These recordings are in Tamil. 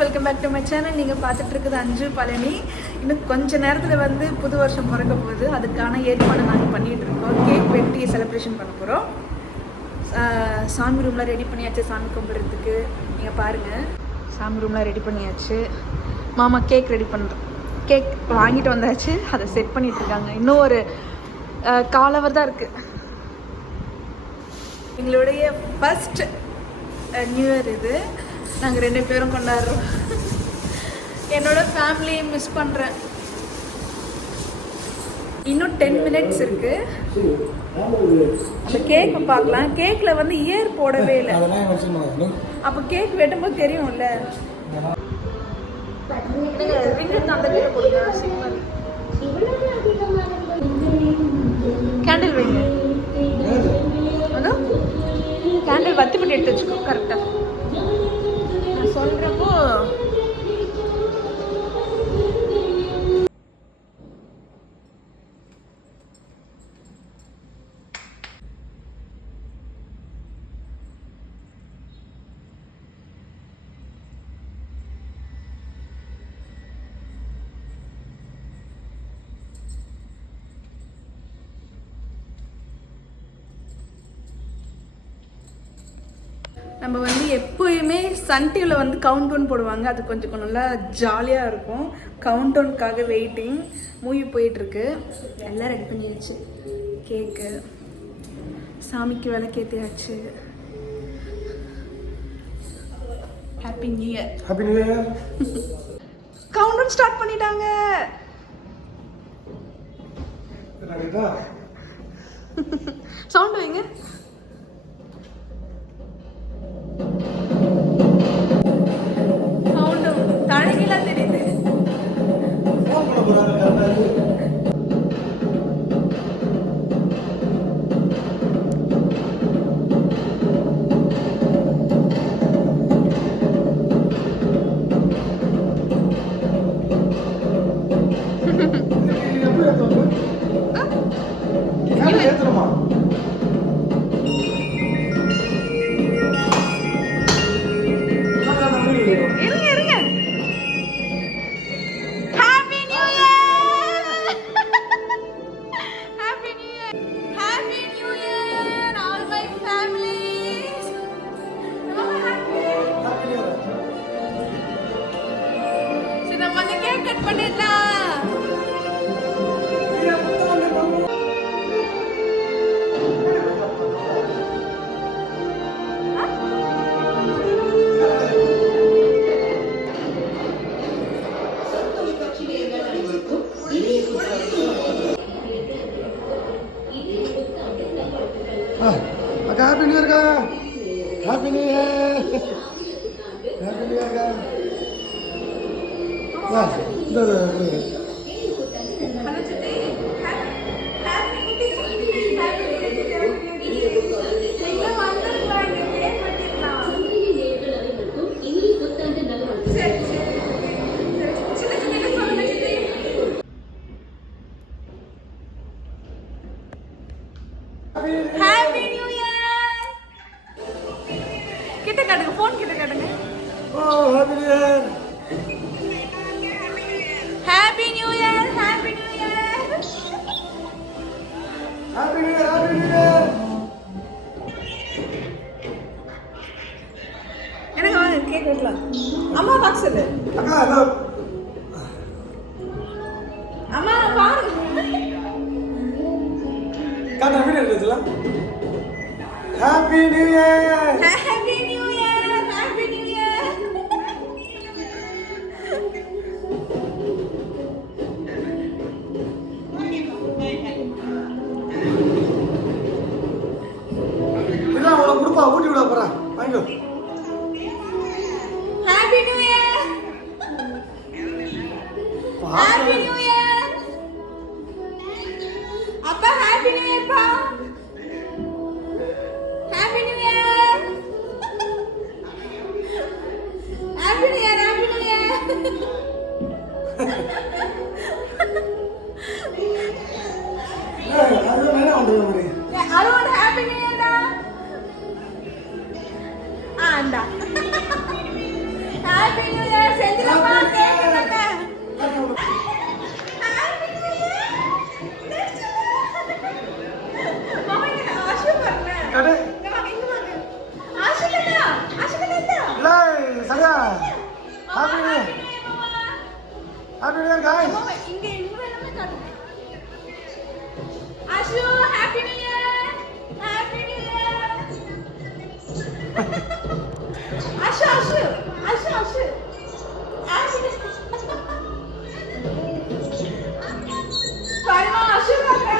Welcome back to my channel. நீங்கள் பார்த்துட்டு இருக்குது அஞ்சு பழனி. இன்னும் கொஞ்சம் நேரத்தில் வந்து புது வருஷம் பிறக்க போகுது. அதுக்கான ஏற்பாடு நாங்கள் பண்ணிகிட்டு இருக்கோம். கேக் வெட்டி செலிப்ரேஷன் பண்ண போகிறோம். சாமி ரூம்லாம் ரெடி பண்ணியாச்சு சாமி கும்பிட்றதுக்கு. நீங்கள் பாருங்கள், சாமி ரூம்லாம் ரெடி பண்ணியாச்சு. மாமா கேக் ரெடி பண்ணுறோம். கேக் வாங்கிட்டு வந்தாச்சு, அதை செட் பண்ணிட்டு இருக்காங்க. இன்னும் ஒரு காலவர் தான் இருக்குது. எங்களுடைய ஃபர்ஸ்ட் நியூ இயர் இது. நாங்கள் 2 பேரும் கொண்டாடுறோம். என்னோட ஃபேமிலியை மிஸ் பண்ணுறேன். இன்னும் 10 minutes இருக்கு. அந்த கேக்கை பார்க்கலாம். கேக்கில் வந்து இயர் போடவே இல்லை. அப்போ கேக் வெட்டும்போது தெரியும்ல. அந்த கேக் கொடுங்க. கேண்டில் வைங்க. கேண்டில் வத்தி பண்ணி எடுத்து வச்சுக்கோ. கரெக்டாக நான் சொல்கிறப்போ நம்ம வந்து எப்போயுமே சன் டிவியில் வந்து கவுண்ட் டவுன் போடுவாங்க. அது கொஞ்சம் நல்லா ஜாலியாக இருக்கும். Count டவுனுக்காக waiting. மூவி போயிட்டுருக்கு. எல்லாம் ரெடி பண்ணியாச்சு. கேக்கு, சாமிக்கு விளக்கேற்றியாச்சு. Happy new year. Happy new year. Countdown start பண்ணிட்டாங்க. சவுண்ட் வைங்க. தழகிலாம் தெரியுது. Happy New Year ka. Happy New Year. Happy New Year ka. Nah, dah. Happy New Year. Kita kadang phone kita kadang. Oh, Happy New Year. Happy New Year. Happy New Year. Happy New Year. Happy New Year. Enakku vaanga cake வெட்டலாம். அம்மா பாக்ஸ் இல்ல. அக்கா அதோ. அம்மா பாருங்க. காட்ட video எடுத்துலாம். Happy New Year. Happy New Year. Happy New Year. இல்ல அவள குடுப்பா ஊட்டி விட போறா. வாங்கோ. Happy New Year. Happy New Year. அப்பா Happy New Year பா. Happy New Year. Happy New Year. Happy New Year. அது வேணா வந்து முடியும். அருண் Happy New Year டா. ஆண்டா. Happy New Year. Happy new year happy new year guys இங்க எல்லாமே காட்டுங்க. Ashu happy new year. Happy new year. Ashu Ashu Ashu Ashu happy new பாருமா அஷு பாருங்க.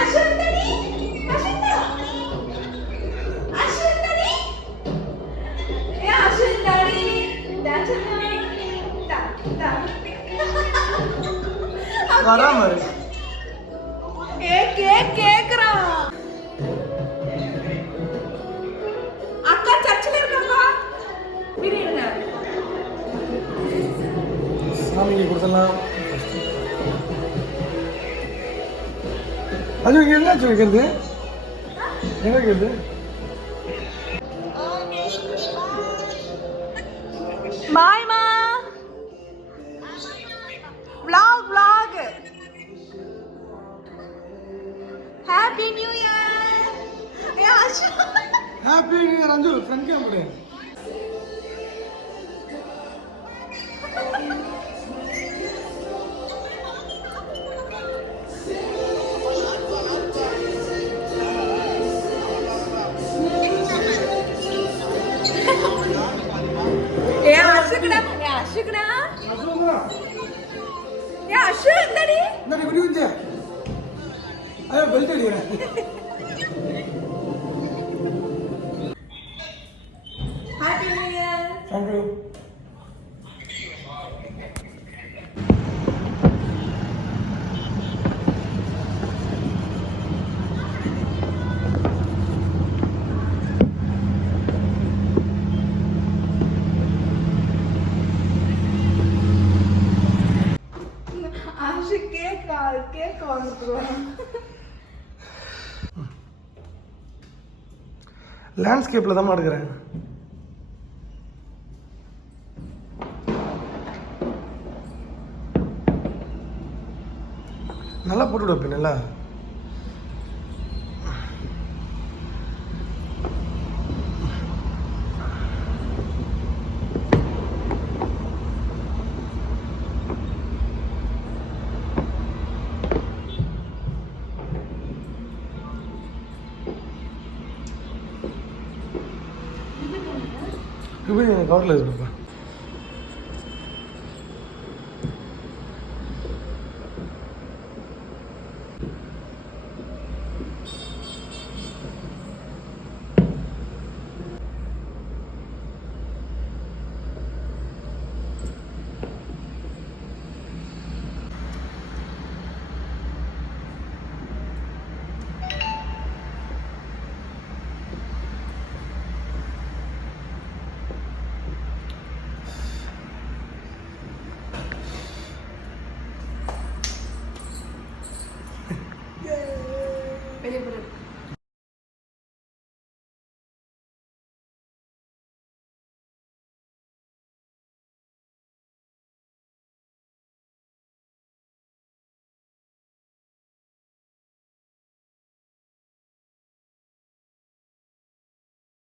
அஷு தடி அஷு அஷு தடி ஏ அஷு தடி டான்ஸ் டா டா வராம இருக்கு கேக்குறான். அக்கா சர்ச்சில் இருக்காப்பா. விடுங்க. சாமிக்கு கொடுத்தலாம். அது இங்க என்ன வைக்கிறது எங்க வைக்கிறது பாய்மா. vlog happy new year. Happy new year அஞ்சு ஃப்ரெண்ட் கேம்ப் அஷுக்குடா அஷு என்னடி இந்த இப்படி வந்து ஐயோ பெல்ட் அடிக்கிறேன். Happy new year. Thank you. Ashu cake வாங்குறோம். லேண்ட்ஸ்கேப்ல தான் எடுக்கிறேன். நல்லா போட்டு வைப்பேன் நல்லா. கவரில் இருக்குப்பா.